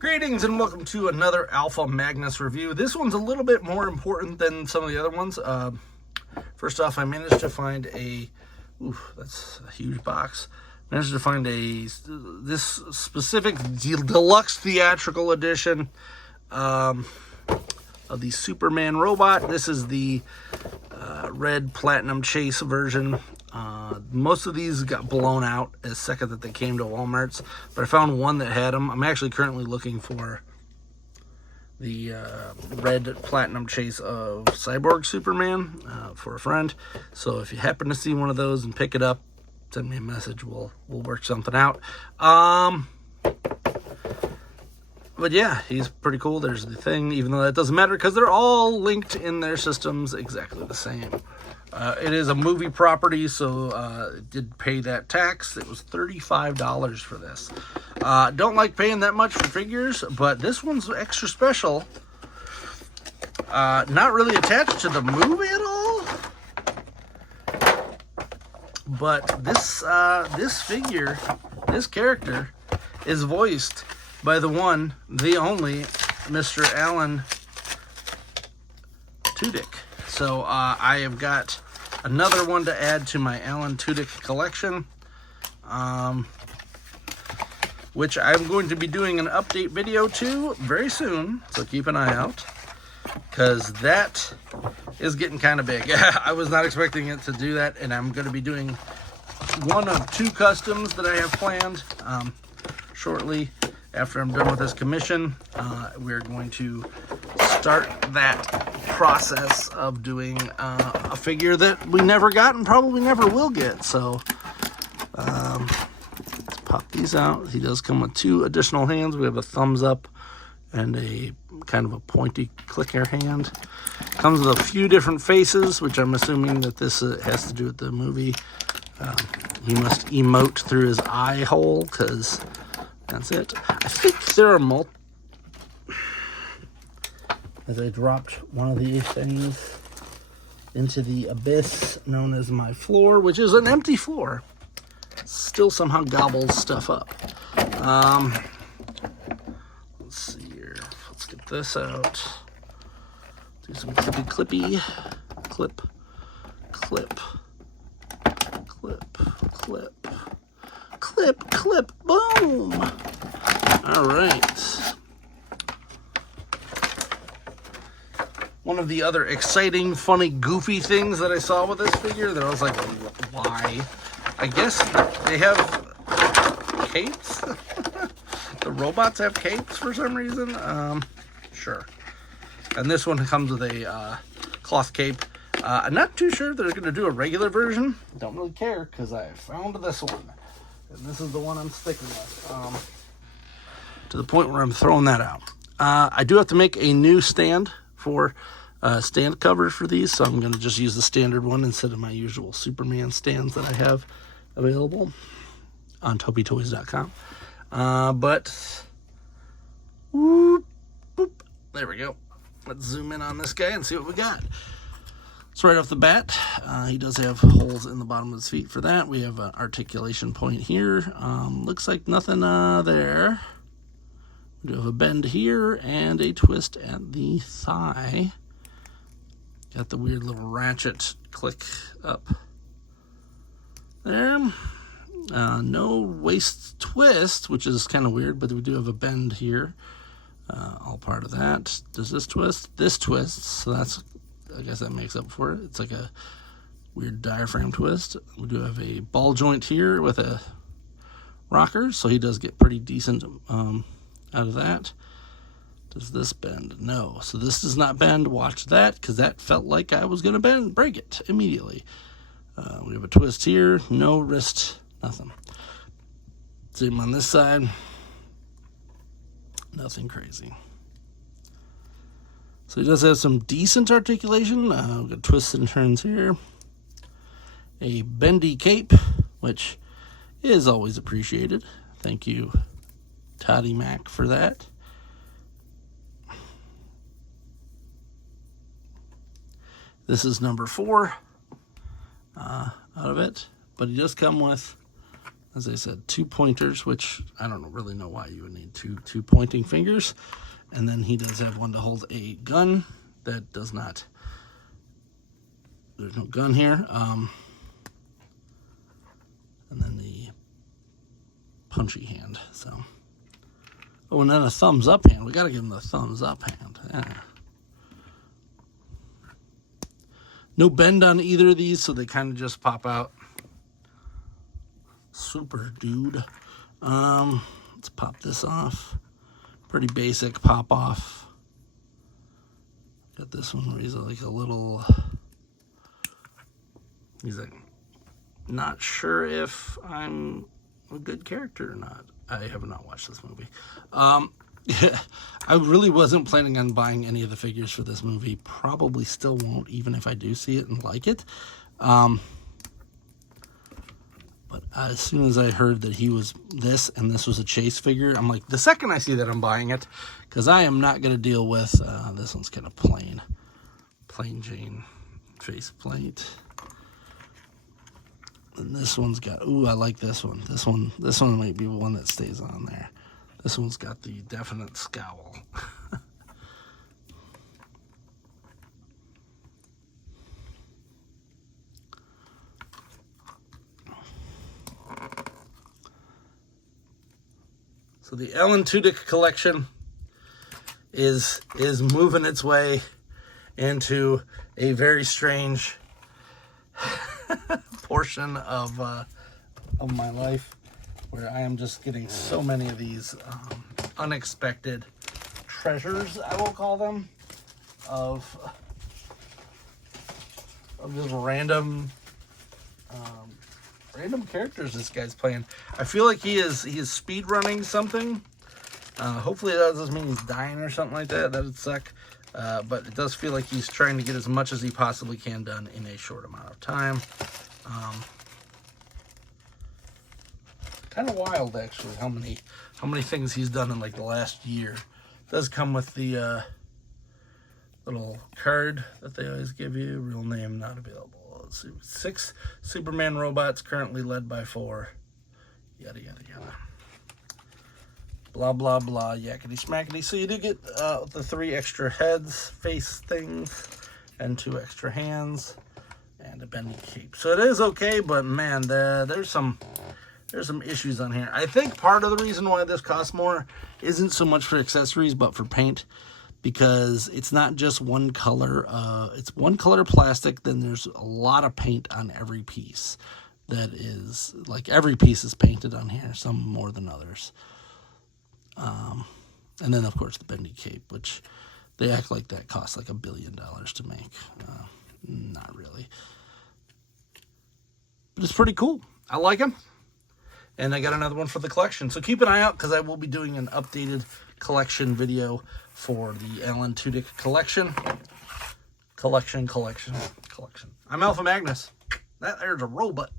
Greetings and welcome to another Alpha Magnus review. This one's a little bit more important than some of the other ones. First off, I managed to find that's a huge box. Managed to find this specific deluxe theatrical edition of the Superman robot. This is the red platinum chase version. Most of these got blown out as second that they came to Walmart's, but I found one that had them. I'm actually currently looking for the red platinum chase of Cyborg Superman for a friend. So if you happen to see one of those and pick it up, send me a message. We'll work something out. But yeah, he's pretty cool. There's the thing, even though that doesn't matter because they're all linked in their systems exactly the same. It is a movie property, so it did pay that tax. It was $35 for this. Don't like paying that much for figures, but this one's extra special. Not really attached to the movie at all. But this figure, this character, is voiced by the one, the only, Mr. Alan Tudyk. So I have got another one to add to my Alan Tudyk collection, which I'm going to be doing an update video to very soon, so keep an eye out, because that is getting kind of big. I was not expecting it to do that, and I'm going to be doing one of two customs that I have planned shortly. After I'm done with this commission, we're going to start that process of doing a figure that we never got and probably never will get. So let's pop these out. He does come with two additional hands. We have a thumbs up and a kind of a pointy clicker hand. Comes with a few different faces, which I'm assuming that this has to do with the movie. He must emote through his eye hole because that's it. I think there are as I dropped one of these things into the abyss known as my floor, which is an empty floor. Still somehow gobbles stuff up. Let's see here. Let's get this out. Do some clippy. Clip. Clip, boom! All right. One of the other exciting, funny, goofy things that I saw with this figure that I was like, why? I guess they have capes? The robots have capes for some reason? Sure. And this one comes with a cloth cape. I'm not too sure if they're going to do a regular version. Don't really care because I found this one. And this is the one I'm sticking with. To the point where I'm throwing that out. I do have to make a new stand for stand covers for these, so I'm going to just use the standard one instead of my usual Superman stands that I have available on TobyToys.com. Whoop, boop, there we go. Let's zoom in on this guy and see what we got. So right off the bat, he does have holes in the bottom of his feet for that. We have an articulation point here. Looks like nothing there. We do have a bend here and a twist at the thigh. Got the weird little ratchet click up there. No waist twist, which is kind of weird, but we do have a bend here. All part of that. Does this twist? This twists, so that's, I guess that makes up for it. It's like a weird diaphragm twist. We do have a ball joint here with a rocker, so he does get pretty decent out of that. Does this bend? No. So this does not bend. Watch that, because that felt like I was going to break it immediately. We have a twist here. No wrist, nothing. Same on this side. Nothing crazy. So he does have some decent articulation. We've got twists and turns here. A bendy cape, which is always appreciated. Thank you, Toddy Mac, for that. This is number 4 out of it, but he does come with as I said, 2 pointers, which I don't really know why you would need two pointing fingers. And then he does have one to hold a gun that does not, there's no gun here. And then the punchy hand, so. Oh, and then a thumbs up hand. We got to give him the thumbs up hand. Yeah. No bend on either of these, so they kind of just pop out. Super dude. Let's pop this off. Pretty basic pop off. Got this one where he's like a little, he's like, not sure if I'm a good character or not. I have not watched this movie. Yeah, I really wasn't planning on buying any of the figures for this movie. Probably still won't, even if I do see it and like it. But as soon as I heard that he was this and this was a Chase figure, I'm like, the second I see that, I'm buying it, because I am not going to deal with, this one's kind of plain Jane face plate. And this one's got, ooh, I like this one. This one might be one that stays on there. This one's got the definite scowl. So the Alan Tudyk collection is moving its way into a very strange portion of my life, where I am just getting so many of these unexpected treasures, I will call them, of just random characters this guy's playing. I feel like he is speed running something. Hopefully that doesn't mean he's dying or something like that. That would suck. But it does feel like he's trying to get as much as he possibly can done in a short amount of time. Kind of wild, actually, how many things he's done in like the last year. It does come with the little card that they always give you. Real name not available. Let's see, 6 Superman robots currently led by 4. Yada yada yada. Blah blah blah. Yakety smackety. So you do get the 3 extra heads, face things, and 2 extra hands, and a bendy cape. So it is okay, but man, there's some issues on here. I think part of the reason why this costs more isn't so much for accessories, but for paint, because it's not just one color. It's one color plastic, then there's a lot of paint on every piece. That is, like, every piece is painted on here, some more than others. And then, of course, the bendy cape, which they act like that costs like $1 billion to make. Not really. But it's pretty cool. I like them. And I got another one for the collection. So keep an eye out, because I will be doing an updated collection video for the Alan Tudyk collection. Collection. I'm Alpha Magnus. There's a robot.